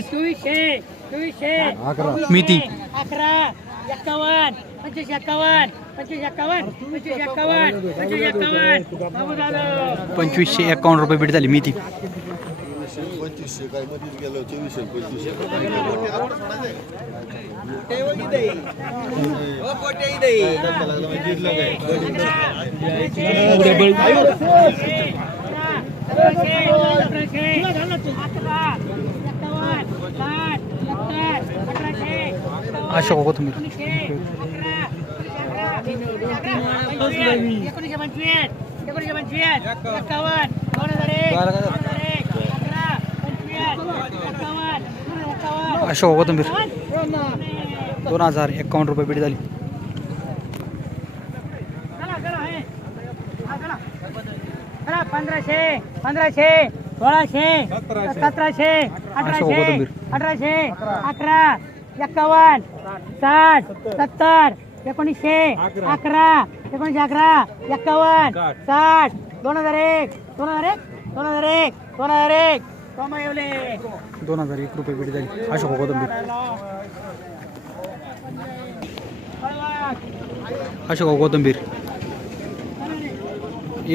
चोवीसशे चोवीसशे मिती. अकरा. एक्कावन्न पंचवीस एक्कावन्न पंचवीस एक्कावन्न पंचवीस एक्कावन्न पंचवीस दादा. पंचवीसशे एकावन्न रुपये बीट झाली मिती. पंचवीसशे काय मध्येच गेलो चोवीसशे पंचवीसशे अशोक कोथंबीर एकोणीशे पंचवीस एकोणीशे पंचवीस एक्कावन्न दोन हजार एक दोन हजार एक अकरा पंचवीस एक्कावन्न एक्कावन्न अशोक कोथंबीर. दोन हजार एकावन्न रुपये बीट झाली. पंधराशे पंधराशे सोळाशे सतराशे अठराशे कोथिंबीर. अठराशे अकरा एक्कावन्न साठ सत्तर. एकोणीसशे अकरा. एकोणीसशे अकरा एक्कावन्न साठ. दोन हजार एक दोन हजार एक दोन हजार एक दोन हजार एक. दोन हजार एक रुपये बीट झाली. अशोक कोथंबीर. अशोक कोथंबीर.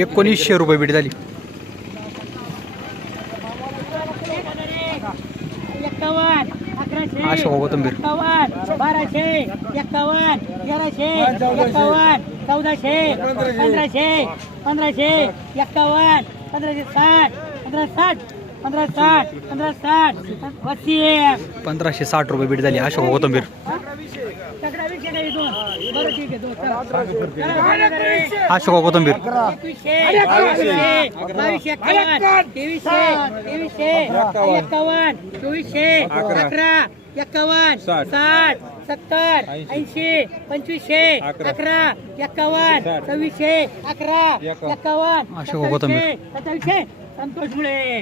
एकोणीसशे रुपये बीट झाली एक्कावन्न अकराशे अशोक कोथंबीर एक्कावन्न बाराशे एक्कावन्न तेराशे एक्कावन्न चौदाशे पंधराशे पंधराशे एक्कावन्न पंधराशे साठ पंधरा साठ पंधरा साठ पंधरा साठ. पंधराशे साठ रुपये बीट झाली अशोक कोथंबीर अशोक कोथंबीर बावीसशे तेवीसशे तेवीसशे एक्कावन्न चोवीसशे अकरा एक्कावन्न साठ. सत्तर ऐंशी. पंचवीसशे अकरा. एक्कावन्न सव्वीसशे अकरा एक्कावन्न. सत्तावीसशे संतोष मुळे.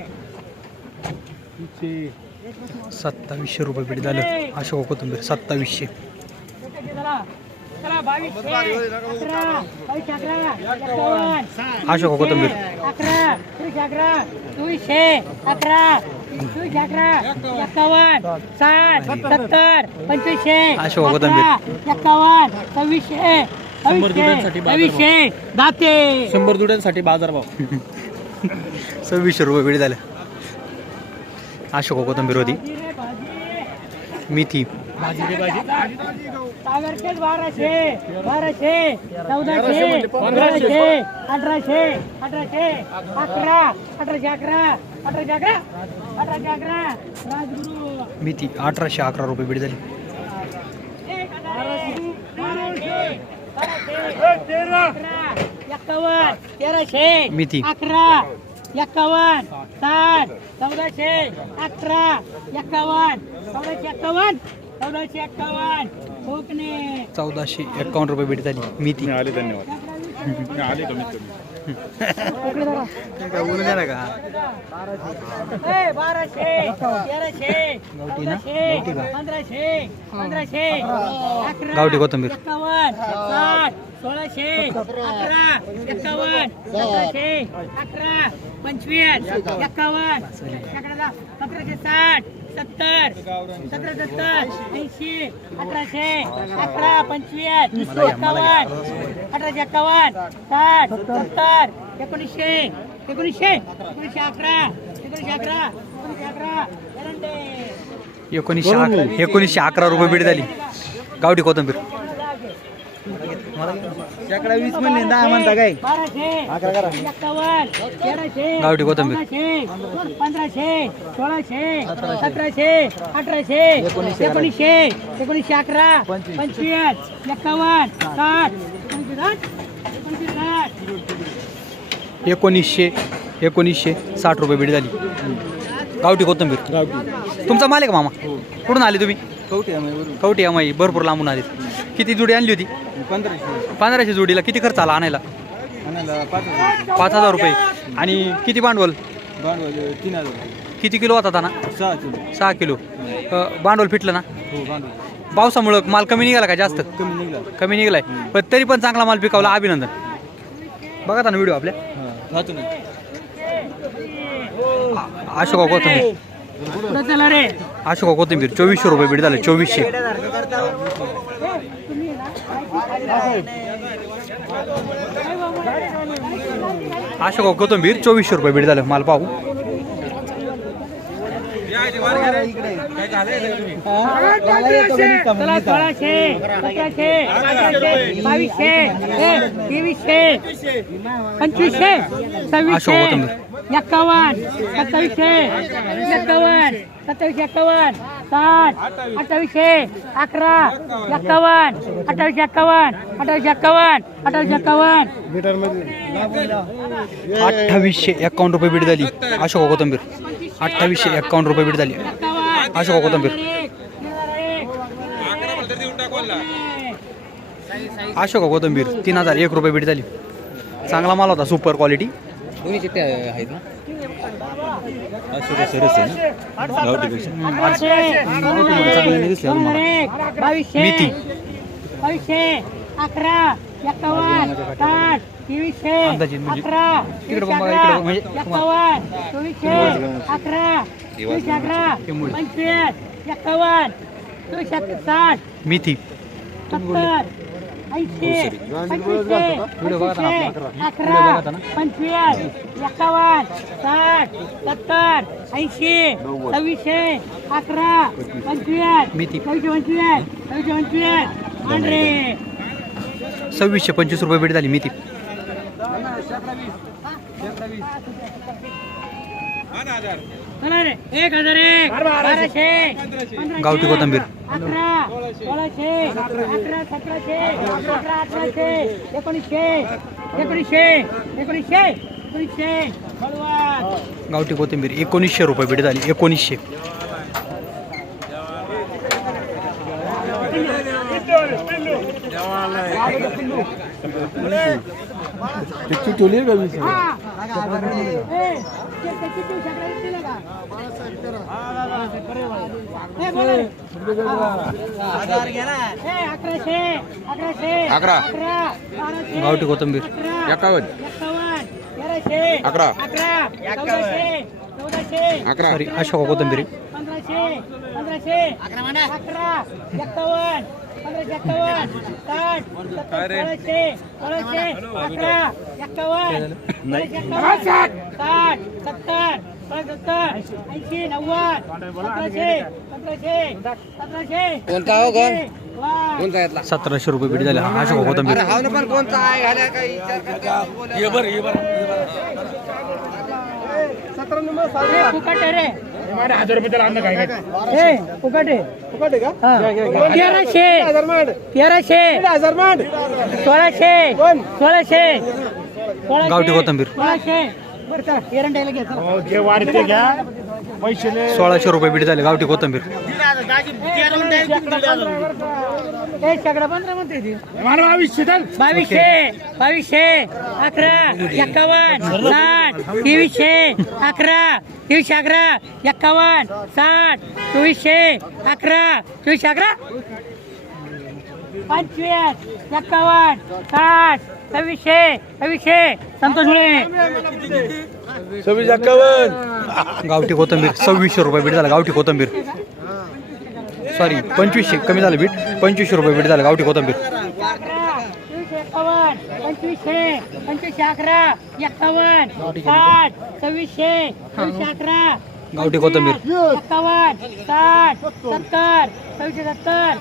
सत्तावीसशे. रुपये बीट झालं. अशोक कोथंबीर सत्तावीसशे. अशोक कोथिंबीर अकरा चोवीसशे अकरा साठ सत्तर पंचवीसशे सव्वीसशे सव्वीसशे सव्वीसशे दाते. शंभर दुड्यांसाठी बाजारभाव. सव्वीसशे रुपये बीट झालं. अशोक कोथंबीर होती. मेथी. बाराशे बाराशे चौदाशे पंधराशे. अठराशे अठराशे अकरा अठराशे अकरा अठराशे अकरा. मेथी अठराशे अकरा रुपये बीड झाली. एक्कावन्न मिती. अकरा एक्कावन्न साठ चौदाशे अकरा एक्कावन्न चौदाशे एक्कावन्न चौदाशे एक्कावन्न कोकणे चौदाशे एकावन्न रुपये बीट झाली. मेथी आले धन्यवाद. आले कमीत कमी ए, बाराशे तेराशे चौदाशे पंधराशे पंधराशे गावठी कोथिंबीर. साठ सोळाशे अकरा एक्कावन्न सतराशे अकरा पंचवीस एक्कावन्न सतराशे साठ सत्तर सतरा सत्तर ऐंशी अठराशे अकरा पंचवीस एक्कावन्न अठराशे एक्कावन्न साठ सत्तर. एकोणीसशे एकोणीसशे एकोणीसशे अकरा एकोणीसशे अकरा एकोणीसशे अकरा. एकोणीसशे अक- एकोणीसशे अकरा रुपये बीट झाली. गावठी कोथंबीर. वीस म्हणले दहा म्हणता काय? एक्कावन्न तेराशे गावठी कोथिंबीर. पंधराशे सोळाशे सतराशे. अठराशे एकोणीसशे एकोणीसशे अकरा पंचवीस. एक्कावन्न साठ एकोणीसशे एकोणीसशे साठ एकोणीसशे एकोणीसशे साठ रुपये बीट झाली. गावठी कोथंबीर. तुमचा माल आहे का मामा? कुठून आले तुम्ही? कवठी आहे कवठी अमाई भरपूर लांबून आले किती जुडी आणली होती? पंधराशे पंधराशे जोडीला. किती खर्च आला आणायला? आणायला पाच हजार पाच हजार रुपये. आणि किती भांडवल? भांडवल तीन हजार किती किलो होता ना सहा किलो. सहा किलो अ, भांडवल फिटलं ना? हो भांडवल पावसामुळं माल कमी निघाला का जास्त? कमी निघला कमी निघालाय. पण तरी पण चांगला माल पिकावला. अभिनंदन. बघा ना व्हिडिओ आपल्या. हां राहतो ना अशोक कोथंबीर अशोका कोथिंबीर. चोवीसशे रुपये बीट झाले. चोवीसशे. अशोका कोथिंबीर चोवीसशे रुपये बीट झालं. माल पाहू. बावीसशे तेवीसशे पंचवीसशे सव्वीसशे. एक्कावन्न सत्तावीसशे एक्कावन्न सत्तावीसशे एक्कावन्न साठ अठ्ठावीसशे अकरा एक्कावन्न अठ्ठावीसशे एक्कावन्न अठ्ठावीसशे एक्कावन्न अठ्ठावीसशे एक्कावन्न अठ्ठावीसशे एक्कावन्न रुपये बीट झाली. अशोका कोथिंबीर. अठ्ठावीसशे एक्कावन्न रुपये बीट झाली. अशोका कोथिंबीर. अशोका कोथिंबीर तीन हजार एक रुपये बीट झाली. चांगला माल होता सुपर क्वालिटी दोन्हीचे ते आहेत ना? आहे मेथी. अकरा. एक्कावन्न साठ. तेवीसशे. अंदाजे म्हणजे अकरा. तिकडं तेवीसशे बघा, इकडं म्हणजे एक्कावन्न चोवीसशे. अकरा. चोवीसशे अकरा. पंचवीस. एक्कावन्न चोवीसशे साठ. मेथी सत्तर. अकरा पंचवीस एक्कावन्न साठ सत्तर ऐंशी सव्वीसशे अकरा पंचवीस मेथी. सव्वीसशे पंचवीस सव्वीसशे पंचवीस पांढरे सव्वीसशे पंचवीस रुपये बीट झाली मेथी गावठी कोथिंबीर. अकरा सोळाशे अकरा सतराशे अकरा अठराशे एकोणीसशे एकोणीसशे एकोणीसशे एकोणीसशे गावठी कोथिंबीर एकोणीसशे रुपये बीट झाली एकोणीसशे का अकराशे अकरा. गावठी कोथिंबीर एकावन्न. अकरा. अकरा अशोका कोथिंबीर पंधराशे पंधराशे अकरा अकरा एक्कावन्न साठ सत्तर ऐंशी नव्वद सतराशे सतराशे सतराशे कोणता हो कोण? वा. कोणता घेतला? सतराशे रुपये बीट झाले. हा अशोका कोथिंबीर. हा ना पण कोणता? आहे घाल्या काही ये. बरं ये बरं ए, फुकट आहे रे ए, फुकट. आहे हा. तेराशे. तेराशे. सोळाशे. सोळाशे सोळाशे. गावठी कोथिंबीर. सोळाशे. बरं का एरंडायला घे चला. जे वाढते घ्या. सोळाशे रुपये बीट झाले गावठी कोथिंबीर. बावीसशे बावीसशे बावीसशे अकरा एक्कावन्न साठ तेवीसशे अकरा तेवीसशे अकरा एक्कावन्न साठ चोवीसशे अकरा चोवीसशे अकरा? पंचवीस एक्कावन्न साठ सव्वीसशे सव्वीसशे. संतोष मुळे. सव्वीस एक्कावन्न गावठी कोथिंबीर सव्वीसशे रुपये बीट झाला गावठी कोथिंबीर. सॉरी पंचवीसशे कमी झालं बीट. पंचवीसशे रुपये बीट झालं गावठी कोथिंबीर. पंचवीसशे पंचवीसशे अकरा एक्कावन्न साठ सव्वीसशे सव्वीसशे अकरा गावठी कोथिंबीर. एक्कावन्न साठ सत्तर सव्वीसशे सत्तर.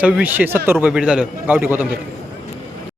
सव्वीसशे सत्तर रुपये बीट झालं गावठी कोथिंबीर.